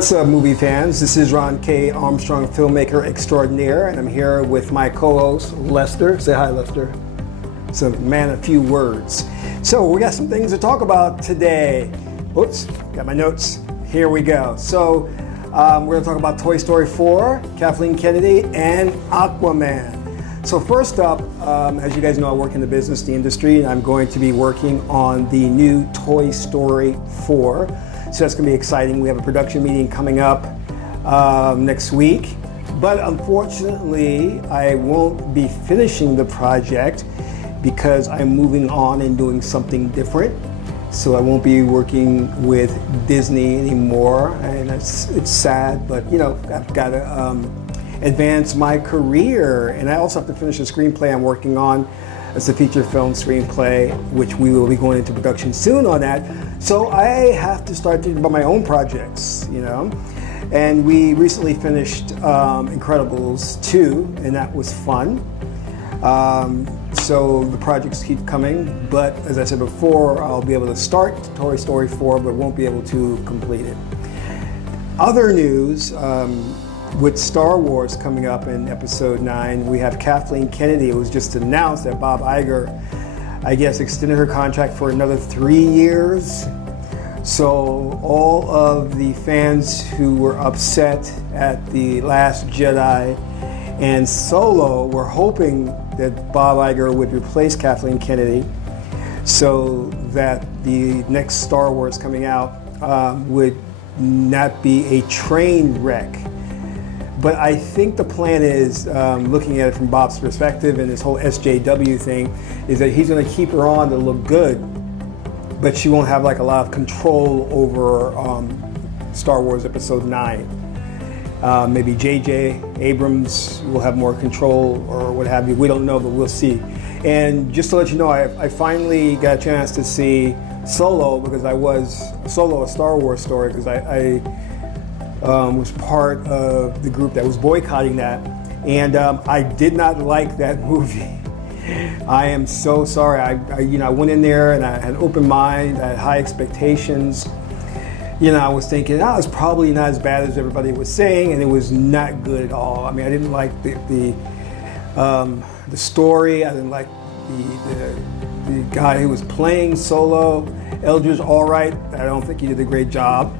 What's up, movie fans? This is Ron K. Armstrong, filmmaker extraordinaire, and I'm here with my co-host, Lester. Say hi, Lester. It's a man of few words. So we got some things to talk about today. Oops, got my notes. Here we go. So we're going to talk about Toy Story 4, Kathleen Kennedy, and Aquaman. So first up, as you guys know, I work in the industry, and I'm going to be working on the new Toy Story 4. So that's going to be exciting. We have a production meeting coming up next week. But unfortunately, I won't be finishing the project because I'm moving on and doing something different. So I won't be working with Disney anymore. And it's sad, but you know, I've got to advance my career. And I also have to finish a screenplay I'm working on. It's a feature film screenplay, which we will be going into production soon on that. So I have to start thinking about my own projects, you know. And we recently finished Incredibles 2, and that was fun. So the projects keep coming, but as I said before, I'll be able to start Toy Story 4, but won't be able to complete it. Other news, with Star Wars coming up in Episode 9, we have Kathleen Kennedy. It was just announced that Bob Iger, I guess, extended her contract for another 3 years. So all of the fans who were upset at The Last Jedi and Solo were hoping that Bob Iger would replace Kathleen Kennedy so that the next Star Wars coming out would not be a train wreck. But I think the plan is, looking at it from Bob's perspective and this whole SJW thing, is that he's going to keep her on to look good, but she won't have like a lot of control over Star Wars Episode 9. Maybe J.J. Abrams will have more control or what have you. We don't know, but we'll see. And just to let you know, I finally got a chance to see Solo, because Solo, a Star Wars story, because I was part of the group that was boycotting that, and I did not like that movie. I am so sorry. I went in there and I had an open mind. I had high expectations. You know, I was thinking, it's probably not as bad as everybody was saying, and it was not good at all. I mean, I didn't like the story. I didn't like the guy who was playing Solo. Eldridge, all right. I don't think he did a great job.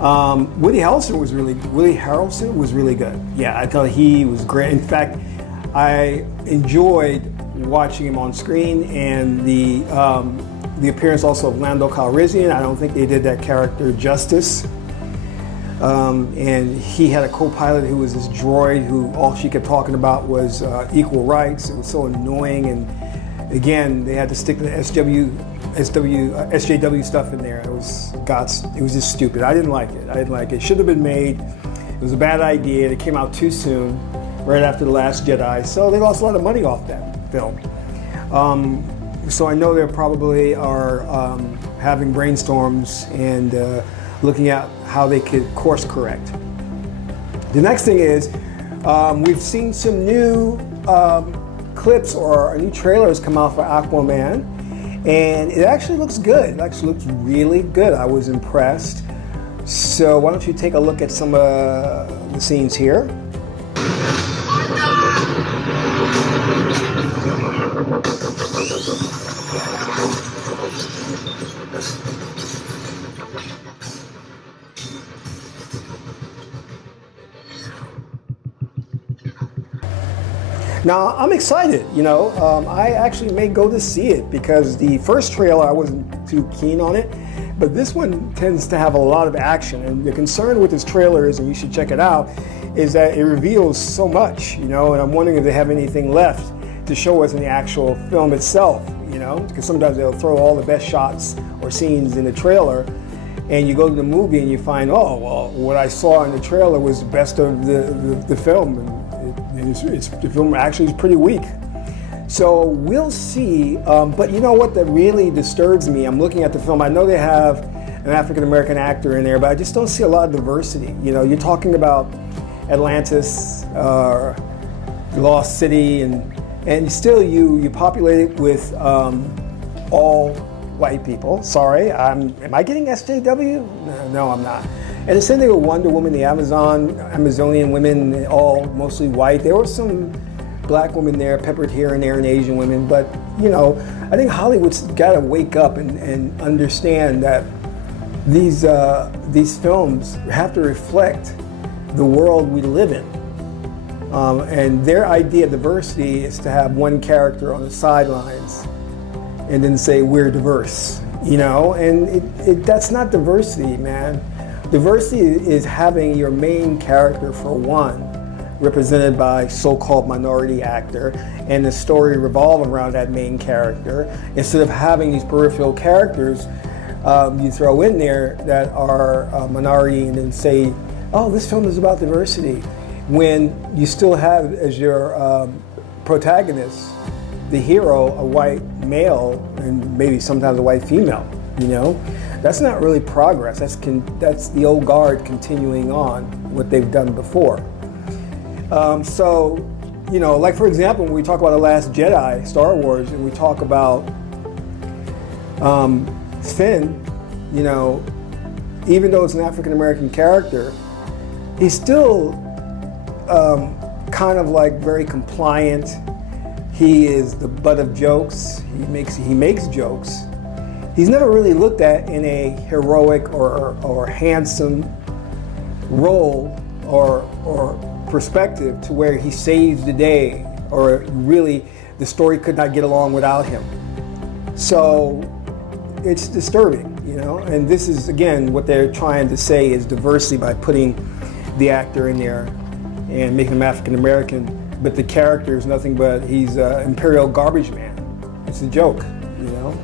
Woody Harrelson was really good. Yeah, I thought he was great. In fact, I enjoyed watching him on screen, and the appearance also of Lando Calrissian. I don't think they did that character justice. And he had a co-pilot who was this droid who all she kept talking about was equal rights. It was so annoying, and again, they had to stick to the SJW stuff in there. It was just stupid. I didn't like it. It should have been made. It was a bad idea. It came out too soon, right after The Last Jedi. So they lost a lot of money off that film. So I know they probably are having brainstorms and looking at how they could course correct. The next thing is, we've seen some new clips or new trailers come out for Aquaman. And it actually looks good. It actually looks really good. I was impressed. So why don't you take a look at some of the scenes here. Now, I'm excited, you know. I actually may go to see it because the first trailer, I wasn't too keen on it, but this one tends to have a lot of action. And the concern with this trailer is, and you should check it out, is that it reveals so much, you know, and I'm wondering if they have anything left to show us in the actual film itself, you know, because sometimes they'll throw all the best shots or scenes in the trailer, and you go to the movie and you find, oh, well, what I saw in the trailer was the best of the film. And the film actually is pretty weak. So we'll see, but you know what that really disturbs me? I'm looking at the film, I know they have an African-American actor in there, but I just don't see a lot of diversity. You know, you're talking about Atlantis, Lost City, and still you populate it with all white people. Sorry, am I getting SJW? No, I'm not. And the same thing with Wonder Woman, the Amazonian women, all mostly white. There were some black women there, peppered here and there, and Asian women. But, you know, I think Hollywood's got to wake up and understand that these films have to reflect the world we live in. And their idea of diversity is to have one character on the sidelines and then say, we're diverse, you know? And that's not diversity, man. Diversity is having your main character, for one, represented by so-called minority actor, and the story revolve around that main character, instead of having these peripheral characters you throw in there that are minority and then say, oh, this film is about diversity, when you still have as your protagonist, the hero, a white male and maybe sometimes a white female, you know? That's not really progress. That's the old guard continuing on what they've done before. So, you know, like for example, when we talk about The Last Jedi, Star Wars, and we talk about Finn, you know, even though it's an African-American character, he's still kind of like very compliant. He is the butt of jokes. He makes jokes. He's never really looked at in a heroic or handsome role or perspective to where he saves the day, or really the story could not get along without him. So it's disturbing, you know, and this is again what they're trying to say is diversity by putting the actor in there and making him African American, but the character is nothing but he's an imperial garbage man. It's a joke, you know.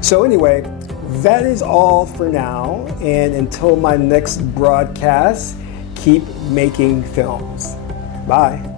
So anyway, that is all for now, and until my next broadcast, keep making films. Bye.